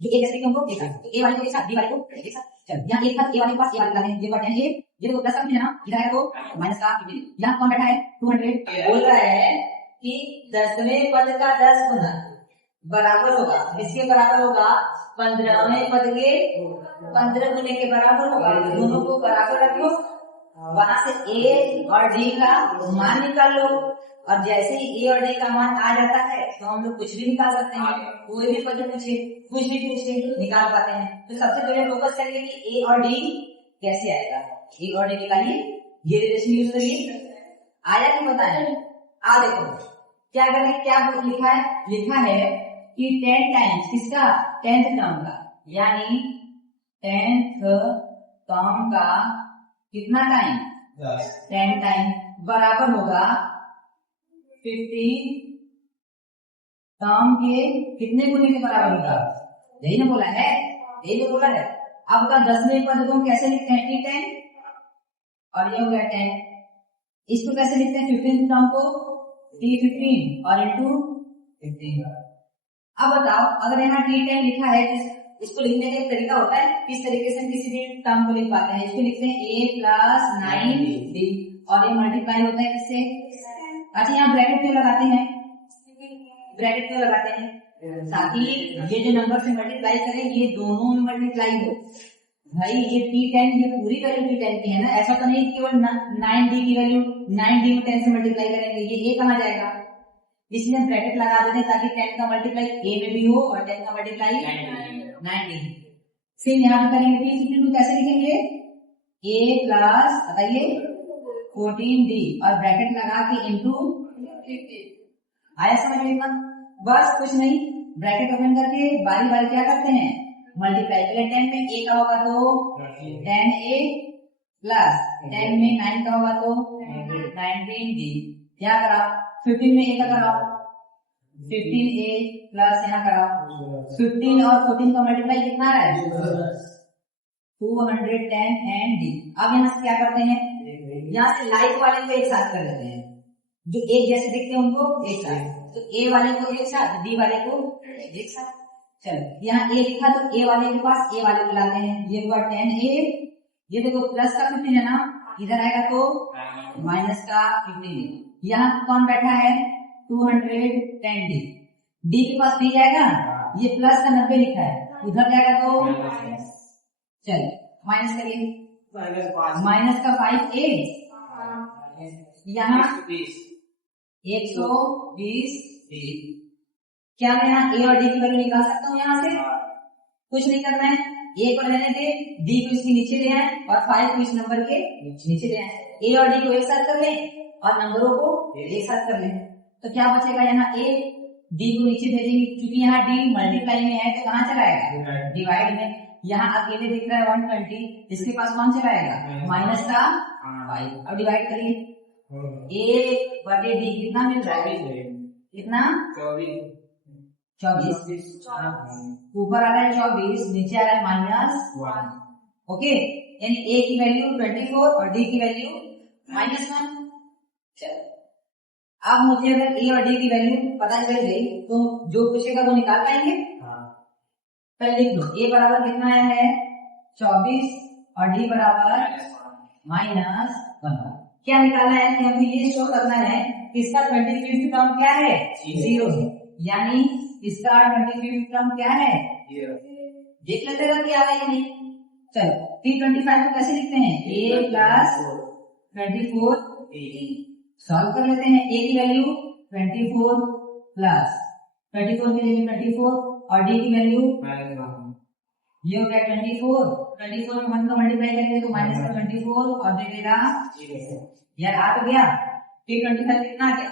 जो एक जैसे हमको एक साथ, तो ए वाले को एक साथ, बी वाले को एक साथ। चलो यहाँ एक था, ए वाले के पास ए वाले लाते हैं, ये 10 ए, ये देखो प्लस का है ना, इधर आएगा तो माइनस का 50। यहाँ कौन बैठा है 200, बोल रहा है कि 10वें पद का 10 गुना बराबर होगा, इसके बराबर होगा 15वें पद के 15 गुने के बराबर होगा। दोनों को बराबर रखो, वहां से ए और डी का मान निकाल लो, और जैसे ही ए और डी का मान आ जाता है तो हम लोग कुछ भी निकाल सकते हैं, कोई भी पद पूछे, कुछ भी पूछे निकाल पाते हैं। तो सबसे पहले फोकस करेंगे कि ए और डी कैसे आएगा। ए और डी निकालिए, ये रिलेशन यूज करिए, आया कि बताए। आ देखो क्या करेंगे, क्या लिखा है कि 10 टाइम्स किसका, 10th टर्म का, यानी 10th टर्म का कितना टाइम 10 टाइम बराबर होगा 15 टर्म के कितने गुने के बराबर होगा, यही ना बोला है, यही तो बोला है। अब का 10वें पद को कैसे लिखते हैं, T10 और ये हो गया 10, इसको कैसे लिखते हैं 15 टर्म को T15 और इंटू 15। अब बताओ अगर यहाँ T10 लिखा है, इसको लिखने का एक तरीका होता है, किस तरीके से किसी भी टर्म को लिख पाते हैं। इसको लिखते हैं a प्लस 9d और ये मल्टीप्लाई होता है किससे। अच्छा यहाँ ब्रैकेट क्यों लगाते हैं, ब्रैकेट क्यों लगाते हैं, ताकि ये जो नंबर से मल्टीप्लाई करें ये दोनों में मल्टीप्लाई हो। भाई ये T10 ये पूरी वैल्यू T10 की है ना, ऐसा तो नहीं केवल 9d की वैल्यू 9d में 10 से मल्टीप्लाई करेंगे, ये a कहाँ जाएगा, इसलिए ब्रैकेट लगा देते हैं ताकि 10 का मल्टीप्लाई a में भी हो और 10 का मल्टीप्लाई 9d। फिर यहाँ पे करेंगे T15 कैसे लिखेंगे, a प्लस बताइए 14d और ब्रैकेट लगा के इंटू 50। आया समझ में इतना, बस कुछ नहीं, ब्रैकेट ओपन करके बारी बारी क्या करते हैं मल्टीप्लाई। पहले 10 में a का होगा तो 10a प्लस 10 में 9 का होगा तो 19d, क्या कराओ 15 में a का कराओ 15a प्लस यहाँ कराओ 15 और 14 का मल्टीप्लाई कितना है 210 एंड d। अब यहाँ से क्या करते हैं, यहाँ से लाइक वाले को एक साथ कर लेते हैं, जो एक जैसे दिखते हैं उनको एक साथ, तो a वाले को एक साथ d वाले को एक साथ। चलो यहाँ a लिखा तो a वाले के पास a वाले को लाते हैं, ये हुआ 10a, ये देखो प्लस का 15 है ना, इधर आएगा तो माइनस का 15। यहाँ कौन बैठा है 210d, d के पास d जाएगा, ये प्लस का 90 लिखा है, उधर जाएगा तो चलो माइनस करिए, माइनस का 5a, यहाँ 120d। क्या मैं यहाँ a और d की वैल्यू निकाल सकता हूँ, यहाँ से कुछ नहीं करना है, a को रहने दे, d को इसके नीचे ले आए और 5 को इस नंबर के नीचे ले आए, a और d को एक साथ कर लें और नंबरों को एक साथ कर लें, तो क्या बचेगा यहाँ a, d को नीचे दे देंगे, क्योंकि यहाँ d मल्टीप्लाई में है तो कहाँ चलाएगा डिवाइड में। यहाँ अकेले दिख रहा है 120, इसके पास कौन चलाएगा माइनस का 5। अब डिवाइड करिए, a बटे d कितना मिल रहा है, कितना 24, ऊपर आ रहा है 24, नीचे आ रहा है -1, ओके, यानी a की वैल्यू 24 और d की वैल्यू -1। चलो अब मुझे अगर a और d की वैल्यू पता चल गई तो जो पूछेगा वो निकाल पाएंगे। पहले लिख लो, a बराबर कितना आया है 24 और d बराबर -1। क्या निकालना है, क्योंकि ये शो करना है कि इसका 25th टर्म क्या है 0 है, यानी इसका 25th टर्म क्या है, देख लेते हैं क्या है नहीं। चलो T25 को कैसे लिखते हैं, a प्लस 24, सॉल्व कर लेते हैं, a की वैल्यू 24 प्लस 24 की जगह 24 और d की वैल्यू ये हो गया 24 में 1 का मल्टीप्लाई करेंगे तो माइनस का 24 और दे देगा यार आ तो गया। T25 कितना आ गया